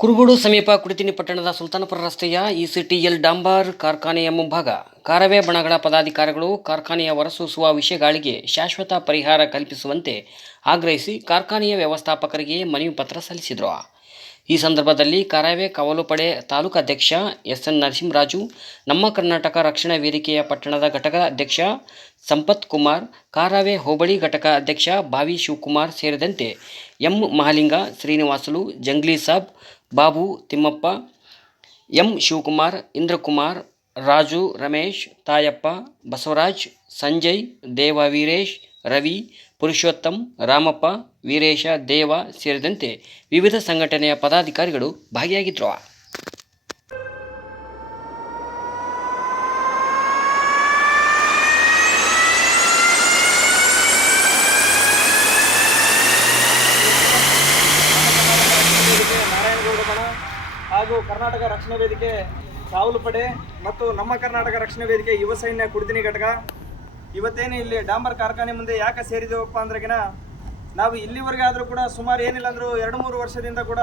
ಕುರುಗೋಡು ಸಮೀಪ ಕುಡಿತಿನಿ ಪಟ್ಟಣದ ಸುಲ್ತಾನಪುರ ರಸ್ತೆಯ ಇಸಿಟಿಎಲ್ ಡಾಂಬಾರ್ ಕಾರ್ಖಾನೆಯ ಮುಂಭಾಗ. ಕಾರವೇ ಬಣಗಳ ಪದಾಧಿಕಾರಿಗಳು ಕಾರ್ಖಾನೆಯ ಹೊರಸೂಸುವ ವಿಷಯಗಳಿಗೆ ಶಾಶ್ವತ ಪರಿಹಾರ ಕಲ್ಪಿಸುವಂತೆ ಆಗ್ರಹಿಸಿ ಕಾರ್ಖಾನೆಯ ವ್ಯವಸ್ಥಾಪಕರಿಗೆ ಮನವಿ ಪತ್ರ ಸಲ್ಲಿಸಿದರು. ಈ ಸಂದರ್ಭದಲ್ಲಿ ಕರಾವೆ ಕಾವಲು ಪಡೆ ತಾಲೂಕು ಅಧ್ಯಕ್ಷ ಎಸ್ ಎನ್ ನರಸಿಂಹರಾಜು, ನಮ್ಮ ಕರ್ನಾಟಕ ರಕ್ಷಣಾ ವೇದಿಕೆಯ ಪಟ್ಟಣದ ಘಟಕ ಅಧ್ಯಕ್ಷ ಸಂಪತ್ ಕುಮಾರ್, ಕಾರಾವೇ ಹೋಬಳಿ ಘಟಕ ಅಧ್ಯಕ್ಷ ಬಾವಿ ಶಿವಕುಮಾರ್ ಸೇರಿದಂತೆ ಎಂ ಮಹಾಲಿಂಗ, ಶ್ರೀನಿವಾಸುಲು, ಜಂಗ್ಲಿ ಸಾಬ್, ಬಾಬು ತಿಮ್ಮಪ್ಪ, ಎಂ ಶಿವಕುಮಾರ್, ಇಂದ್ರಕುಮಾರ್, ರಾಜು ರಮೇಶ್, ತಾಯಪ್ಪ, ಬಸವರಾಜ್, ಸಂಜಯ್ ದೇವ ವೀರೇಶ್ ರವಿ, ಪುರುಷೋತ್ತಮ್, ರಾಮಪ್ಪ ವೀರೇಶ, ದೇವ ಸೇರಿದಂತೆ ವಿವಿಧ ಸಂಘಟನೆಯ ಪದಾಧಿಕಾರಿಗಳು ಭಾಗಿಯಾಗಿದ್ದರು ಹಾಗೂ ಕರ್ನಾಟಕ ರಕ್ಷಣಾ ವೇದಿಕೆ ಕಾವಲು ಪಡೆ ಮತ್ತು ನಮ್ಮ ಕರ್ನಾಟಕ ರಕ್ಷಣಾ ವೇದಿಕೆ ಯುವ ಸೈನ್ಯ ಕುಡ್ದಿನಿ ಘಟಕ. ಇವತ್ತೇನು ಇಲ್ಲಿ ಡಾಂಬರ್ ಕಾರ್ಖಾನೆ ಮುಂದೆ ಯಾಕೆ ಸೇರಿದೆವಪ್ಪ ಅಂದ್ರಗಿನ ನಾವು ಇಲ್ಲಿವರೆಗೆ ಆದರೂ ಕೂಡ ಸುಮಾರು ಏನಿಲ್ಲ ಅಂದರೂ ಎರಡು ಮೂರು ವರ್ಷದಿಂದ ಕೂಡ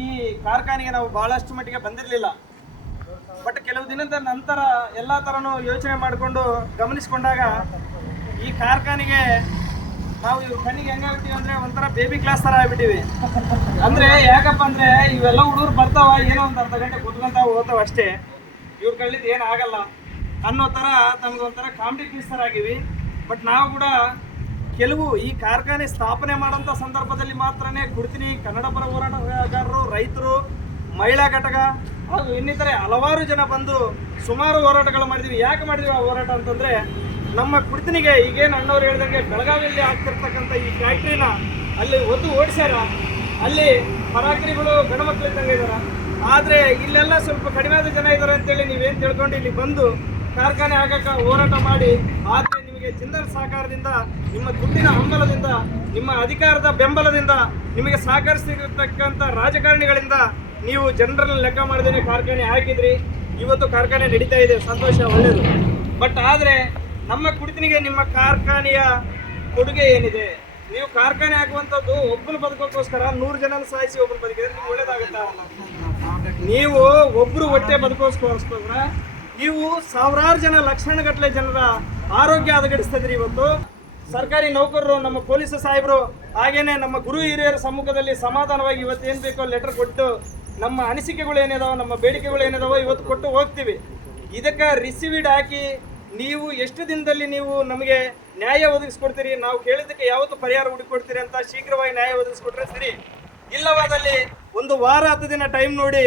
ಈ ಕಾರ್ಖಾನೆಗೆ ನಾವು ಭಾಳಷ್ಟು ಮಟ್ಟಿಗೆ ಬಂದಿರಲಿಲ್ಲ. ಬಟ್ ಕೆಲವು ದಿನದ ನಂತರ ಎಲ್ಲ ಥರನೂ ಯೋಚನೆ ಮಾಡಿಕೊಂಡು ಗಮನಿಸಿಕೊಂಡಾಗ ಈ ಕಾರ್ಖಾನೆಗೆ ನಾವು ಇವ್ರ ಕಣ್ಣಿಗೆ ಹೆಂಗಾಗ್ತೀವಿ ಅಂದರೆ ಒಂಥರ ಬೇಬಿ ಕ್ಲಾಸ್ ಥರ ಆಗ್ಬಿಟ್ಟಿವಿ. ಅಂದರೆ ಯಾಕಪ್ಪ ಅಂದರೆ ಇವೆಲ್ಲ ಹುಡುಗರು ಬರ್ತಾವ ಏನೋ ಒಂದು ಅರ್ಧ ಗಂಟೆ ಕುತ್ಕೊಂತಾವ ಹೋಗ್ತಾವ ಅಷ್ಟೇ. ಇವ್ರ ಕಳ್ಳಿದ್ದು ಏನು ಆಗಲ್ಲ ಅನ್ನೋ ಥರ ನಮ್ಗೆ ಒಂಥರ ಕಾಮಿಡಿ ಪೀಸ್ ಥರ ಆಗಿವಿ. ಬಟ್ ನಾವು ಕೂಡ ಕೆಲವು ಈ ಕಾರ್ಖಾನೆ ಸ್ಥಾಪನೆ ಮಾಡೋಂಥ ಸಂದರ್ಭದಲ್ಲಿ ಮಾತ್ರನೇ ಗುಡ್ತೀನಿ ಕನ್ನಡ ಪರ ಹೋರಾಟಗಾರರು, ರೈತರು, ಮಹಿಳಾ ಘಟಕ ಹಾಗೂ ಇನ್ನಿತರೆ ಹಲವಾರು ಜನ ಬಂದು ಸುಮಾರು ಹೋರಾಟಗಳು ಮಾಡಿದ್ವಿ. ಯಾಕೆ ಮಾಡಿದ್ವಿ ಆ ಹೋರಾಟ ಅಂತಂದ್ರೆ, ನಮ್ಮ ಕುಡ್ತಿನಿಗೆ ಈಗೇನು ಅಣ್ಣವ್ರು ಹೇಳಿದಂಗೆ ಬೆಳಗಾವಿಯಲ್ಲಿ ಆಗ್ತಿರ್ತಕ್ಕಂಥ ಈ ಫ್ಯಾಕ್ಟ್ರಿನ ಅಲ್ಲಿ ಒದ್ದು ಓಡಿಸ್ಯಾರ. ಅಲ್ಲಿ ಪರಾಕ್ರಿಗಳು ಗಣಮಕ್ಳು ಇದ್ದಂಗೆ ಇದಾರ. ಆದರೆ ಇಲ್ಲೆಲ್ಲ ಸ್ವಲ್ಪ ಕಡಿಮೆ ಆದ ಜನ ಇದ್ದಾರೆ ಅಂತೇಳಿ ನೀವೇನು ತಿಳ್ಕೊಂಡು ಇಲ್ಲಿ ಬಂದು ಕಾರ್ಖಾನೆ ಆಗಕ್ಕೆ ಹೋರಾಟ ಮಾಡಿ, ಆದರೆ ನಿಮಗೆ ಜಿಂದಲ್ ಸಹಕಾರದಿಂದ, ನಿಮ್ಮ ದುಡ್ಡಿನ ಹಂಬಲದಿಂದ, ನಿಮ್ಮ ಅಧಿಕಾರದ ಬೆಂಬಲದಿಂದ, ನಿಮಗೆ ಸಹಕರಿಸಿರ್ತಕ್ಕಂಥ ರಾಜಕಾರಣಿಗಳಿಂದ ನೀವು ಜನರನ್ನ ಲೆಕ್ಕ ಮಾಡಿದ್ರೆ ಕಾರ್ಖಾನೆ ಹಾಕಿದ್ರಿ. ಇವತ್ತು ಕಾರ್ಖಾನೆ ನಡೀತಾ ಇದೆ, ಸಂತೋಷ ಒಳ್ಳೆಯದು ಬಟ್ ಆದರೆ, ನಮ್ಮ ಕುಡಿತನಿಗೆ ನಿಮ್ಮ ಕಾರ್ಖಾನೆಯ ಕೊಡುಗೆ ಏನಿದೆ? ನೀವು ಕಾರ್ಖಾನೆ ಹಾಕುವಂಥದ್ದು ಒಬ್ಬರು ಬದುಕೋಕ್ಕೋಸ್ಕರ ನೂರು ಜನ ಸಾಯಿಸಿ ಒಬ್ಬರು ಬದುಕಿದ್ರೆ ನಿಮ್ಗೆ ಒಳ್ಳೇದಾಗುತ್ತಾ? ನೀವು ಒಬ್ಬರು ಹೊಟ್ಟೆ ಬದುಕೋಸ್ಕೋಸ್ಕೋಸ್ಕರ ನೀವು ಸಾವಿರಾರು ಜನ ಲಕ್ಷಣಗಟ್ಟಲೆ ಜನರ ಆರೋಗ್ಯ ಹದಗೆಡಿಸ್ತಿದ್ರಿ ಇವತ್ತು. ಸರ್ಕಾರಿ ನೌಕರರು, ನಮ್ಮ ಪೊಲೀಸ್ ಸಾಹೇಬರು, ಹಾಗೇನೆ ನಮ್ಮ ಗುರು ಹಿರಿಯರ ಸಮ್ಮುಖದಲ್ಲಿ ಸಮಾಧಾನವಾಗಿ ಇವತ್ತು ಏನು ಬೇಕೋ ಲೆಟರ್ ಕೊಟ್ಟು ನಮ್ಮ ಅನಿಸಿಕೆಗಳು ಏನಿದಾವೆ, ನಮ್ಮ ಬೇಡಿಕೆಗಳು ಏನಿದಾವೋ ಇವತ್ತು ಕೊಟ್ಟು ಹೋಗ್ತೀವಿ. ಇದಕ್ಕೆ ರಿಸೀವಿಡ್ ಹಾಕಿ ನೀವು ಎಷ್ಟು ದಿನದಲ್ಲಿ ನೀವು ನಮಗೆ ನ್ಯಾಯ ಒದಗಿಸ್ಕೊಡ್ತೀರಿ? ನಾವು ಕೇಳಿದ್ದಕ್ಕೆ ಯಾವತ್ತು ಪರಿಹಾರ ಹುಡುಕೊಡ್ತೀರಿ ಅಂತ ಶೀಘ್ರವಾಗಿ ನ್ಯಾಯ ಒದಗಿಸ್ಕೊಟ್ರೆ ಸರಿ. ಇಲ್ಲವಾದಲ್ಲಿ ಒಂದು ವಾರ ಹತ್ತು ದಿನ ಟೈಮ್ ನೋಡಿ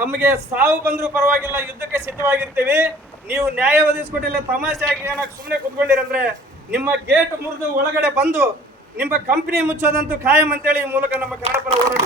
ನಮಗೆ ಸಾವು ಬಂದರೂ ಪರವಾಗಿಲ್ಲ, ಯುದ್ಧಕ್ಕೆ ಸಿದ್ಧವಾಗಿರ್ತೀವಿ. ನೀವು ನ್ಯಾಯ ಒದಗಿಸ್ಕೊಟ್ಟಿಲ್ಲ ತಮಾಷೆ ಆಗಿ ಏನಕ್ಕೆ ಸುಮ್ಮನೆ ಕುತ್ಕೊಂಡಿರಂದ್ರೆ ನಿಮ್ಮ ಗೇಟ್ ಮುರಿದು ಒಳಗಡೆ ಬಂದು ನಿಮ್ಮ ಕಂಪನಿ ಮುಚ್ಚೋದಂತೂ ಖಾಯಂ ಅಂತೇಳಿ ಈ ಮೂಲಕ ನಮ್ಮ ಕನ್ನಡಪರ ಇದ್ದೀವಿ